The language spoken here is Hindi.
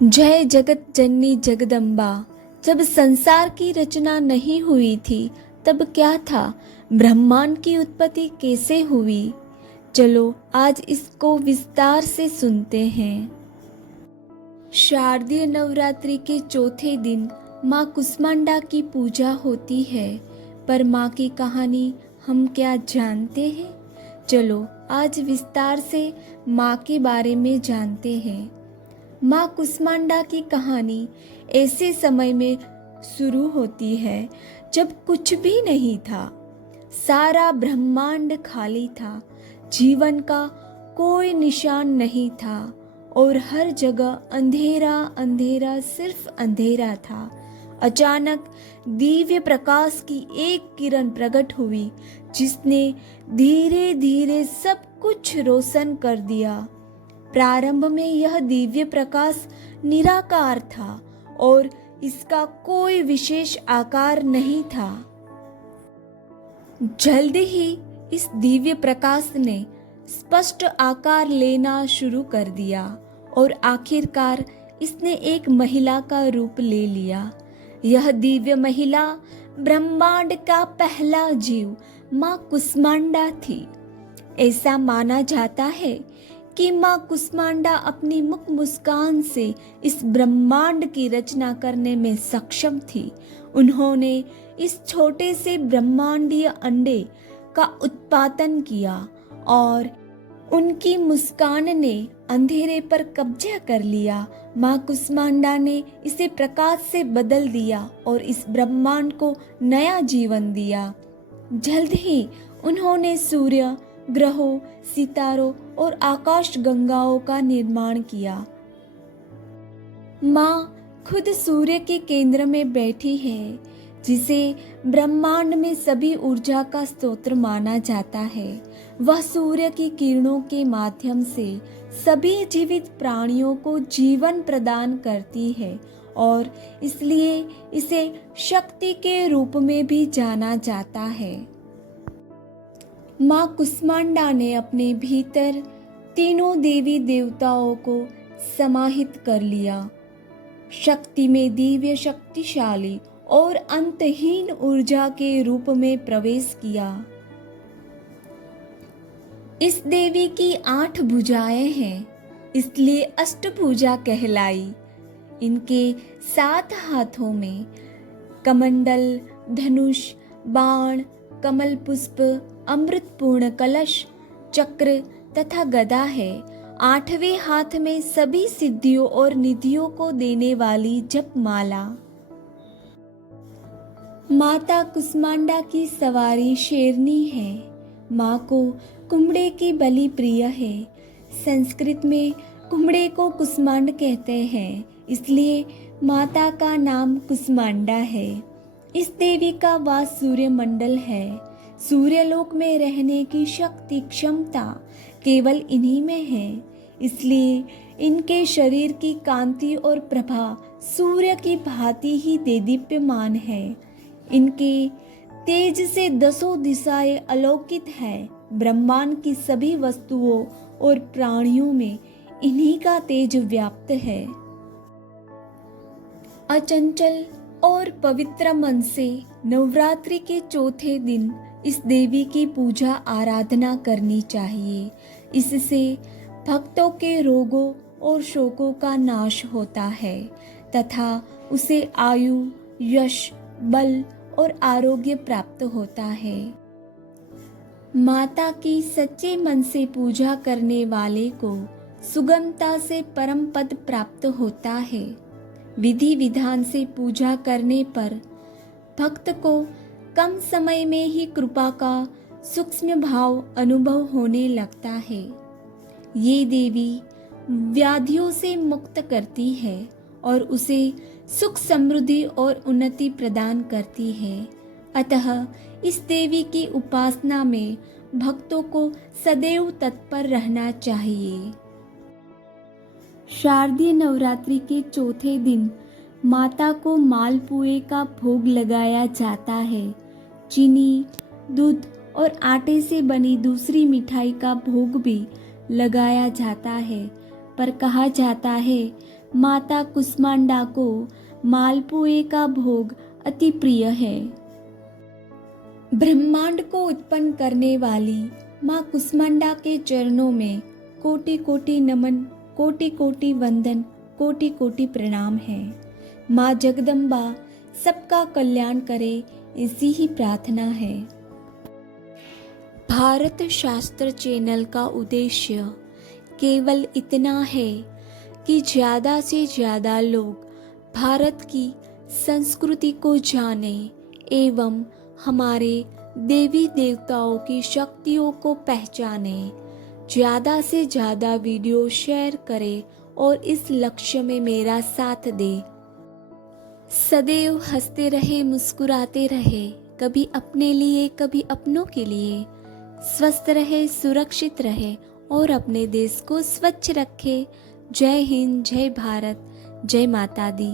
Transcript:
जय जगत जननी जगदम्बा। जब संसार की रचना नहीं हुई थी तब क्या था, ब्रह्मांड की उत्पत्ति कैसे हुई। चलो आज इसको विस्तार से सुनते हैं। शारदीय नवरात्रि के चौथे दिन माँ कुष्मांडा की पूजा होती है, पर माँ की कहानी हम क्या जानते हैं। चलो आज विस्तार से माँ के बारे में जानते हैं। माँ कुष्मांडा की कहानी ऐसे समय में शुरू होती है जब कुछ भी नहीं था। सारा ब्रह्मांड खाली था, जीवन का कोई निशान नहीं था और हर जगह अंधेरा अंधेरा, सिर्फ अंधेरा था। अचानक दिव्य प्रकाश की एक किरण प्रकट हुई जिसने धीरे धीरे सब कुछ रोशन कर दिया। प्रारंभ में यह दिव्य प्रकाश निराकार था और इसका कोई विशेष आकार नहीं था। जल्द ही इस दिव्य प्रकाश ने स्पष्ट आकार लेना शुरू कर दिया और आखिरकार इसने एक महिला का रूप ले लिया। यह दिव्य महिला ब्रह्मांड का पहला जीव माँ कुष्मांडा थी। ऐसा माना जाता है कि माँ कुष्मांडा अपनी मुख मुस्कान से इस ब्रह्मांड की रचना करने में सक्षम थी। उन्होंने इस छोटे से ब्रह्मांडीय अंडे का उत्पादन किया और उनकी मुस्कान ने अंधेरे पर कब्जा कर लिया। माँ कुष्मांडा ने इसे प्रकाश से बदल दिया और इस ब्रह्मांड को नया जीवन दिया। जल्द ही उन्होंने सूर्य, ग्रहों, सितारों और आकाश गंगाओं का निर्माण किया। माँ खुद सूर्य के केंद्र में बैठी है, जिसे ब्रह्मांड में सभी ऊर्जा का स्रोत माना जाता है। वह सूर्य की किरणों के माध्यम से सभी जीवित प्राणियों को जीवन प्रदान करती है और इसलिए इसे शक्ति के रूप में भी जाना जाता है। माँ कुष्मांडा ने अपने भीतर तीनों देवी देवताओं को समाहित कर लिया। शक्ति में दिव्य, शक्तिशाली और अंतहीन ऊर्जा के रूप में प्रवेश किया। इस देवी की 8 भुजाएं हैं, इसलिए अष्टभुजा कहलाई। इनके 7 हाथों में कमंडल, धनुष, बाण, कमल पुष्प, अमृतपूर्ण कलश, चक्र तथा गदा है। 8वें हाथ में सभी सिद्धियों और निधियों को देने वाली जपमाला। माता कुष्मांडा की सवारी शेरनी है। माँ को कुम्हड़े की बलि प्रिय है। संस्कृत में कुम्हड़े को कुष्मांड कहते हैं, इसलिए माता का नाम कुष्मांडा है। इस देवी का वास सूर्य मंडल है। सूर्यलोक में रहने की शक्ति, क्षमता केवल इन्हीं में है, इसलिए इनके शरीर की कांति और प्रभा सूर्य की भांति ही देदीप्यमान है। इनके तेज से 10 दिशाएं अलौकित है। ब्रह्मांड की सभी वस्तुओं और प्राणियों में इन्हीं का तेज व्याप्त है। अचंचल और पवित्र मन से नवरात्रि के चौथे दिन इस देवी की पूजा आराधना करनी चाहिए। इससे भक्तों के रोगों और शोकों का नाश होता है तथा उसे आयु, यश, बल और आरोग्य प्राप्त होता है। माता की सच्चे मन से पूजा करने वाले को सुगमता से परम पद प्राप्त होता है। विधि विधान से पूजा करने पर भक्त को कम समय में ही कृपा का सूक्ष्म भाव अनुभव होने लगता है। ये देवी व्याधियों से मुक्त करती है और उसे सुख, समृद्धि और उन्नति प्रदान करती है। अतः इस देवी की उपासना में भक्तों को सदैव तत्पर रहना चाहिए। शारदीय नवरात्रि के चौथे दिन माता को मालपुए का भोग लगाया जाता है। चीनी, दूध और आटे से बनी दूसरी मिठाई का भोग भी लगाया जाता है, पर कहा जाता है माता कुष्मांडा को मालपुए का भोग अति प्रिय है। ब्रह्मांड को उत्पन्न करने वाली माँ कुष्मांडा के चरणों में कोटि कोटि नमन, कोटि कोटि वंदन, कोटि कोटि प्रणाम है। माँ जगदम्बा सबका कल्याण करे, इसी ही प्रार्थना है। भारत शास्त्र चैनल का उद्देश्य केवल इतना है कि ज़्यादा से ज़्यादा लोग भारत की संस्कृति को जानें एवं हमारे देवी देवताओं की शक्तियों को पहचानें। ज़्यादा से ज़्यादा वीडियो शेयर करें और इस लक्ष्य में मेरा साथ दें। सदैव हंसते रहे, मुस्कुराते रहे, कभी अपने लिए कभी अपनों के लिए। स्वस्थ रहे, सुरक्षित रहे और अपने देश को स्वच्छ रखे। जय हिंद, जय भारत, जय माता दी।